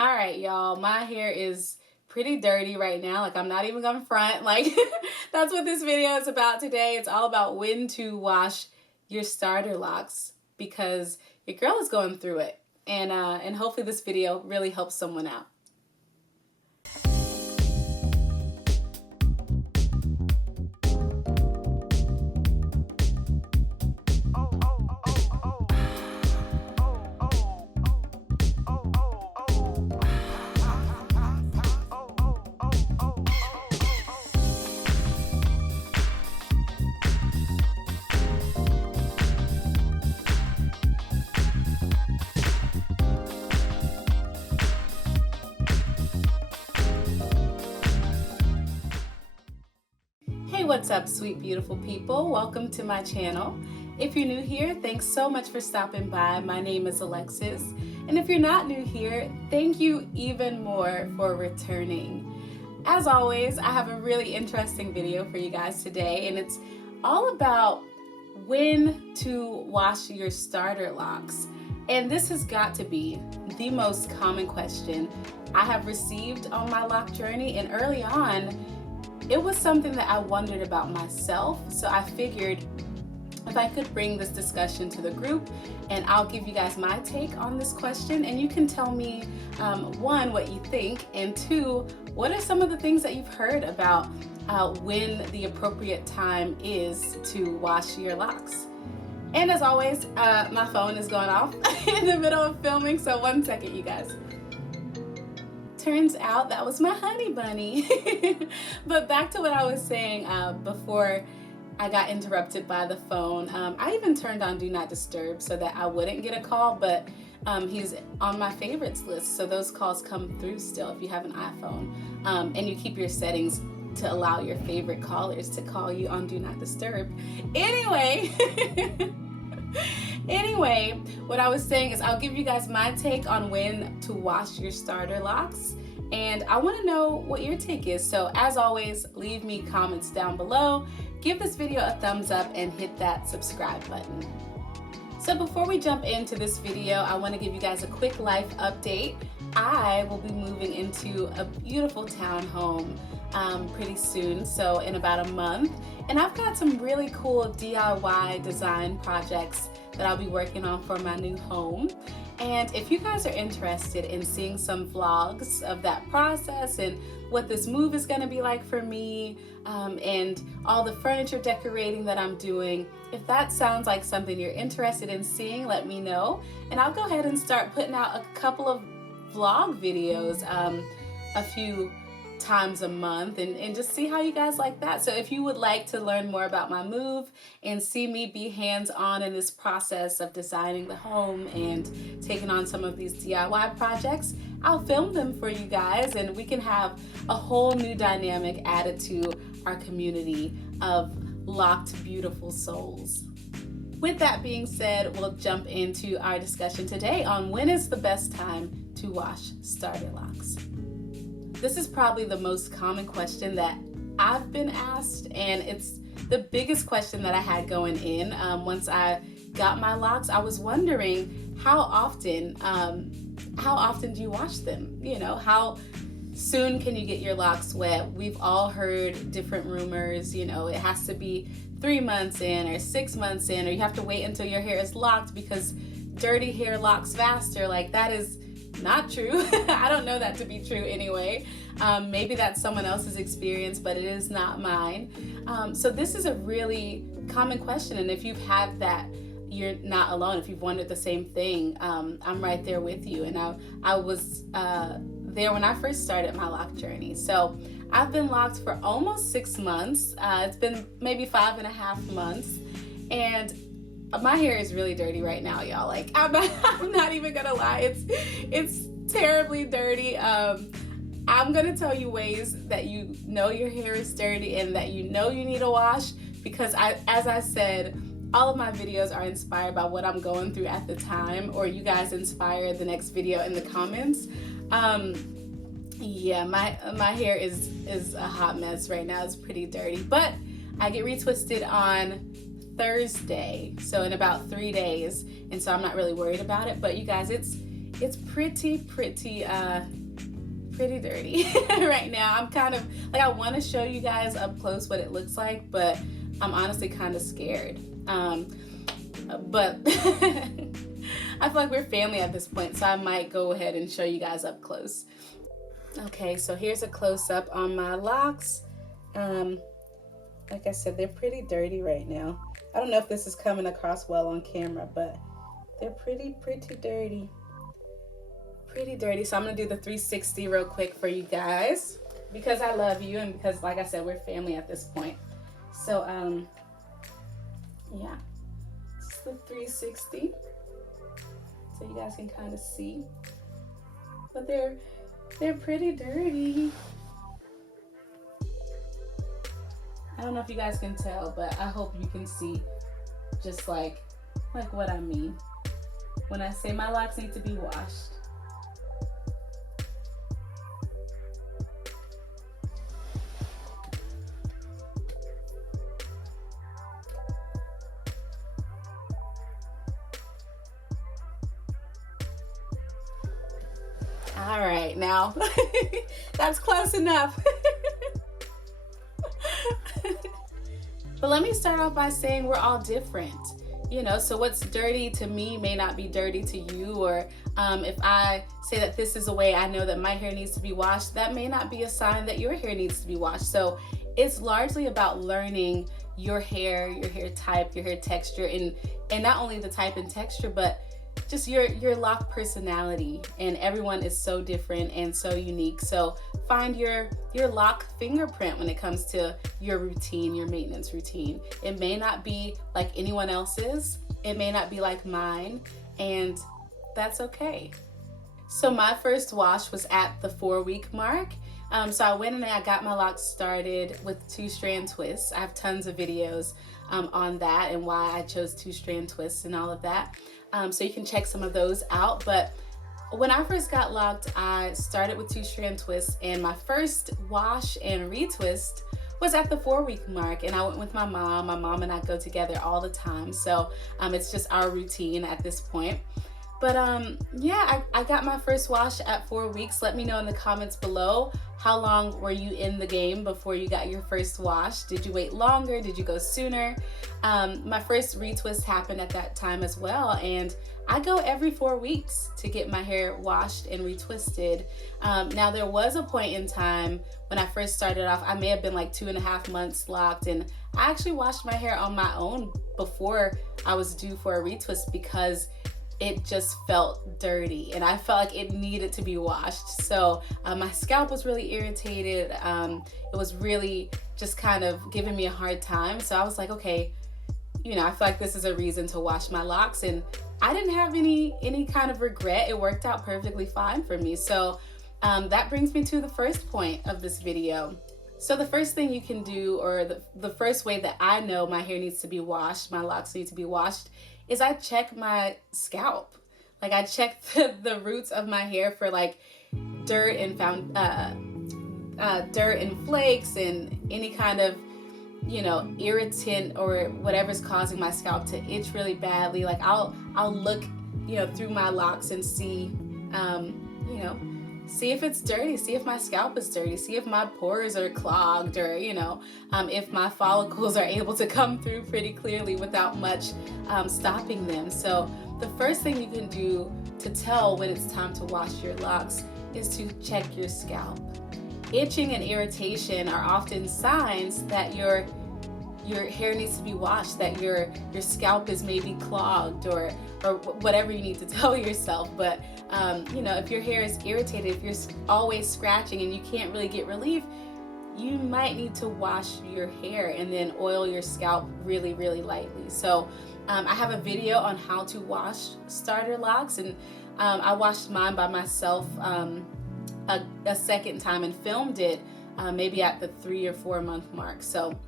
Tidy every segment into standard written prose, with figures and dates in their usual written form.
All right, y'all, my hair is pretty dirty right now. Like, I'm not even gonna front. Like, that's what this video is about today. It's all about when to wash your starter locks because your girl is going through it. And hopefully this video really helps someone out. Hey, what's up, sweet, beautiful people? Welcome to my channel. If you're new here, thanks so much for stopping by. My name is Alexis. And if you're not new here, thank you even more for returning. As always, I have a really interesting video for you guys today, and it's all about when to wash your starter locks. And this has got to be the most common question I have received on my lock journey, and early on, it was something that I wondered about myself, so I figured if I could bring this discussion to the group, and I'll give you guys my take on this question, and you can tell me, one, what you think, and two, what are some of the things that you've heard about when the appropriate time is to wash your locks. And as always, my phone is going off in the middle of filming, so 1 second, you guys. Turns out that was my honey bunny. But back to what I was saying before I got interrupted by the phone. I even turned on Do Not Disturb so that I wouldn't get a call, but he's on my favorites list, so those calls come through still if you have an iPhone. And you keep your settings to allow your favorite callers to call you on Do Not Disturb. Anyway, what I was saying is I'll give you guys my take on when to wash your starter locks, and I want to know what your take is. So as always, leave me comments down below, give this video a thumbs up, and hit that subscribe button. So before we jump into this video, I want to give you guys a quick life update. I will be moving into a beautiful townhome pretty soon, so in about a month, and I've got some really cool DIY design projects that I'll be working on for my new home. And if you guys are interested in seeing some vlogs of that process and what this move is going to be like for me, and all the furniture decorating that I'm doing, if that sounds like something you're interested in seeing, let me know, and I'll go ahead and start putting out a couple of vlog videos a few times a month, and just see how you guys like that. So if you would like to learn more about my move and see me be hands-on in this process of designing the home and taking on some of these DIY projects, I'll film them for you guys, and we can have a whole new dynamic added to our community of locked, beautiful souls. With that being said, we'll jump into our discussion today on when is the best time to wash starter locks. This is probably the most common question that I've been asked, and it's the biggest question that I had going in. Once I got my locks, I was wondering how often do you wash them? You know, how soon can you get your locks wet? We've all heard different rumors, you know, it has to be 3 months in or 6 months in, or you have to wait until your hair is locked because dirty hair locks faster. Like, that is not true. I don't know that to be true anyway. Maybe that's someone else's experience, but it is not mine. So this is a really common question, and if you've had that, you're not alone. If you've wondered the same thing, I'm right there with you. And I was there when I first started my lock journey. So I've been locked for almost 6 months. It's been maybe 5.5 months, and my hair is really dirty right now, y'all. Like, I'm not even gonna lie, it's terribly dirty. I'm gonna tell you ways that you know your hair is dirty and that you know you need a wash, because as I said, all of my videos are inspired by what I'm going through at the time, or you guys inspire the next video in the comments. Yeah, my hair is a hot mess right now. It's pretty dirty, but I get retwisted on Thursday, so in about 3 days, and so I'm not really worried about it. But you guys, it's it's pretty dirty right now. I'm kind of like, I want to show you guys up close what it looks like, but I'm honestly kind of scared. But I feel like we're family at this point, so I might go ahead and show you guys up close. Okay, so here's a close-up on my locks. Like I said, they're pretty dirty right now. I don't know if this is coming across well on camera, but they're pretty dirty. Pretty dirty. So I'm gonna do the 360 real quick for you guys because I love you and because, like I said, we're family at this point. So yeah, it's the 360, so you guys can kind of see. But they're pretty dirty. I don't know if you guys can tell, but I hope you can see just like what I mean when I say my locks need to be washed. All right, now that's close enough. But let me start off by saying we're all different, you know, so what's dirty to me may not be dirty to you, or if I say that this is a way I know that my hair needs to be washed, that may not be a sign that your hair needs to be washed. So it's largely about learning your hair type, your hair texture, and not only the type and texture, but just your lock personality. And everyone is so different and so unique. So find your lock fingerprint when it comes to your routine, your maintenance routine. It may not be like anyone else's. It may not be like mine, and that's okay. So my first wash was at the 4-week mark. So I went and I got my locks started with 2-strand twists. I have tons of videos on that and why I chose 2-strand twists and all of that. So you can check some of those out. But when I first got locked, I started with 2-strand twists, and my first wash and retwist was at the 4-week mark, and I went with my mom. My mom and I go together all the time, so it's just our routine at this point. But yeah, I got my first wash at 4 weeks. Let me know in the comments below, how long were you in the game before you got your first wash? Did you wait longer? Did you go sooner? My first retwist happened at that time as well, and I go every 4 weeks to get my hair washed and retwisted. Now there was a point in time when I first started off, I may have been like 2.5 months locked, and I actually washed my hair on my own before I was due for a retwist because it just felt dirty and I felt like it needed to be washed. So my scalp was really irritated. It was really just kind of giving me a hard time. So I was like, okay, you know, I feel like this is a reason to wash my locks, and I didn't have any kind of regret. It worked out perfectly fine for me. So that brings me to the first point of this video. So the first thing you can do, or the first way that I know my hair needs to be washed, my locks need to be washed, is I check my scalp. Like I check the roots of my hair for like dirt and dirt and flakes and any kind of, you know, irritant or whatever's causing my scalp to itch really badly. Like I'll look, you know, through my locks and see, you know, see if it's dirty, see if my scalp is dirty, see if my pores are clogged, or, you know, if my follicles are able to come through pretty clearly without much stopping them. So the first thing you can do to tell when it's time to wash your locks is to check your scalp. Itching and irritation are often signs that your hair needs to be washed, that your scalp is maybe clogged, or whatever you need to tell yourself. But you know, if your hair is irritated, if you're always scratching and you can't really get relief, you might need to wash your hair and then oil your scalp really lightly. So I have a video on how to wash starter locks, and I washed mine by myself a second time and filmed it maybe at the 3 or 4 month mark. So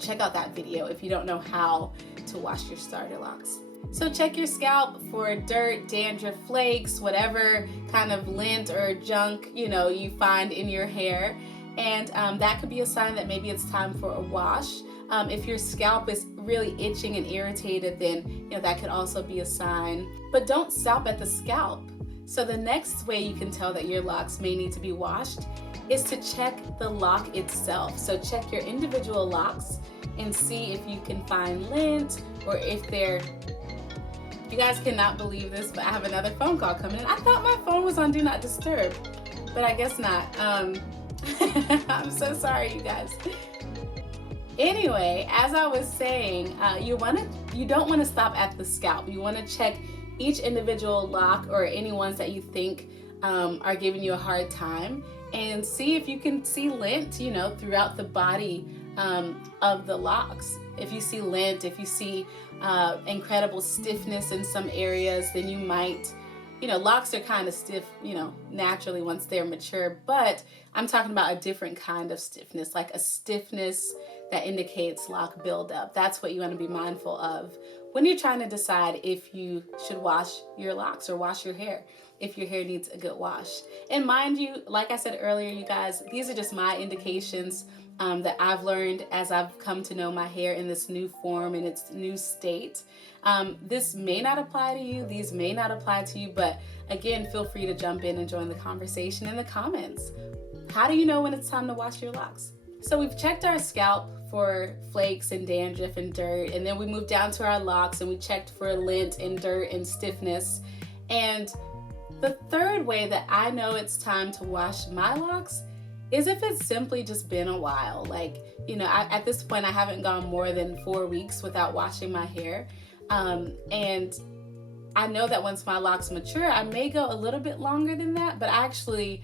check out that video if you don't know how to wash your starter locks. So check your scalp for dirt, dandruff, flakes, whatever kind of lint or junk, you know, you find in your hair. And that could be a sign that maybe it's time for a wash. If your scalp is really itching and irritated, then, you know, that could also be a sign. But don't stop at the scalp. So the next way you can tell that your locks may need to be washed is to check the lock itself. So check your individual locks and see if you can find lint, or if they're, you guys cannot believe this, but I have another phone call coming in. I thought my phone was on Do Not Disturb, but I guess not. I'm so sorry, you guys. Anyway, as I was saying, you don't want to stop at the scalp. You want to check each individual lock, or any ones that you think are giving you a hard time, and see if you can see lint, throughout the body of the locks. If you see lint, if you see incredible stiffness in some areas, then you might, locks are kind of stiff, naturally once they're mature, but I'm talking about a different kind of stiffness, like a stiffness that indicates lock buildup. That's what you want to be mindful of when you're trying to decide if you should wash your locks or wash your hair, if your hair needs a good wash. And mind you, like I said earlier, you guys, these are just my indications that I've learned as I've come to know my hair in this new form, in its new state. This may not apply to you, these may not apply to you, but again, feel free to jump in and join the conversation in the comments. How do you know when it's time to wash your locks? So we've checked our scalp for flakes and dandruff and dirt, and then we moved down to our locks and we checked for lint and dirt and stiffness. And the third way that I know it's time to wash my locks is if it's simply just been a while. Like, at this point I haven't gone more than 4 weeks without washing my hair. And I know that once my locks mature, I may go a little bit longer than that, but actually,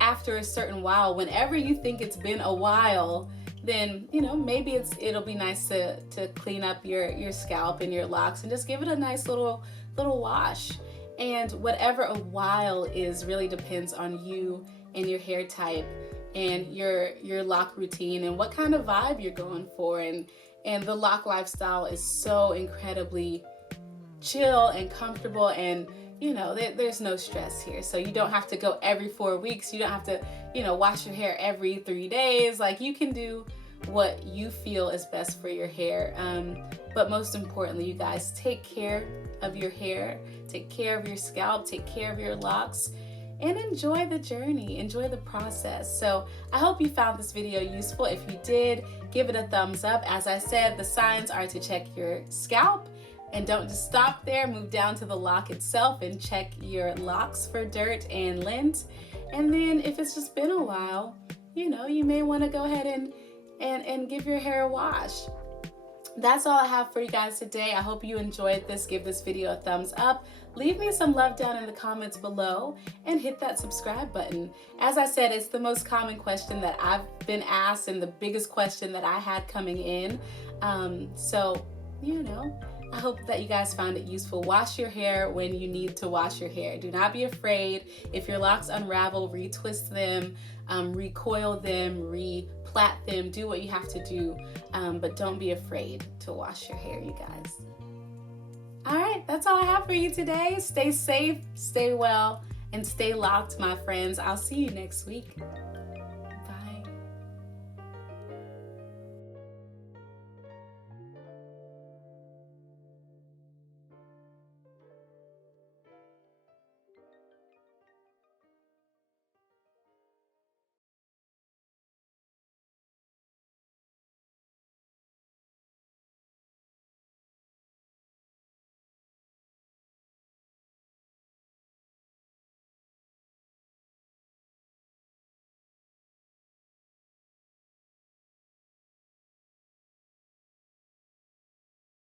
after a certain while, whenever you think it's been a while, then, maybe it'll be nice to clean up your scalp and your locks and just give it a nice little wash. And whatever a while is really depends on you and your hair type and your lock routine and what kind of vibe you're going for. And the lock lifestyle is so incredibly chill and comfortable, and there's no stress here. So you don't have to go every 4 weeks. You don't have to, wash your hair every 3 days. Like, you can do what you feel is best for your hair. But most importantly, you guys, take care of your hair, take care of your scalp, take care of your locks, and enjoy the journey, enjoy the process. So I hope you found this video useful. If you did, give it a thumbs up. As I said, the signs are to check your scalp, and don't just stop there. Move down to the lock itself and check your locks for dirt and lint. And then if it's just been a while, you may want to go ahead and give your hair a wash. That's all I have for you guys today. I hope you enjoyed this. Give this video a thumbs up. Leave me some love down in the comments below and hit that subscribe button. As I said, it's the most common question that I've been asked and the biggest question that I had coming in. So, I hope that you guys found it useful. Wash your hair when you need to wash your hair. Do not be afraid. If your locks unravel, retwist them, recoil them, replait them, do what you have to do. But don't be afraid to wash your hair, you guys. All right, that's all I have for you today. Stay safe, stay well, and stay locked, my friends. I'll see you next week.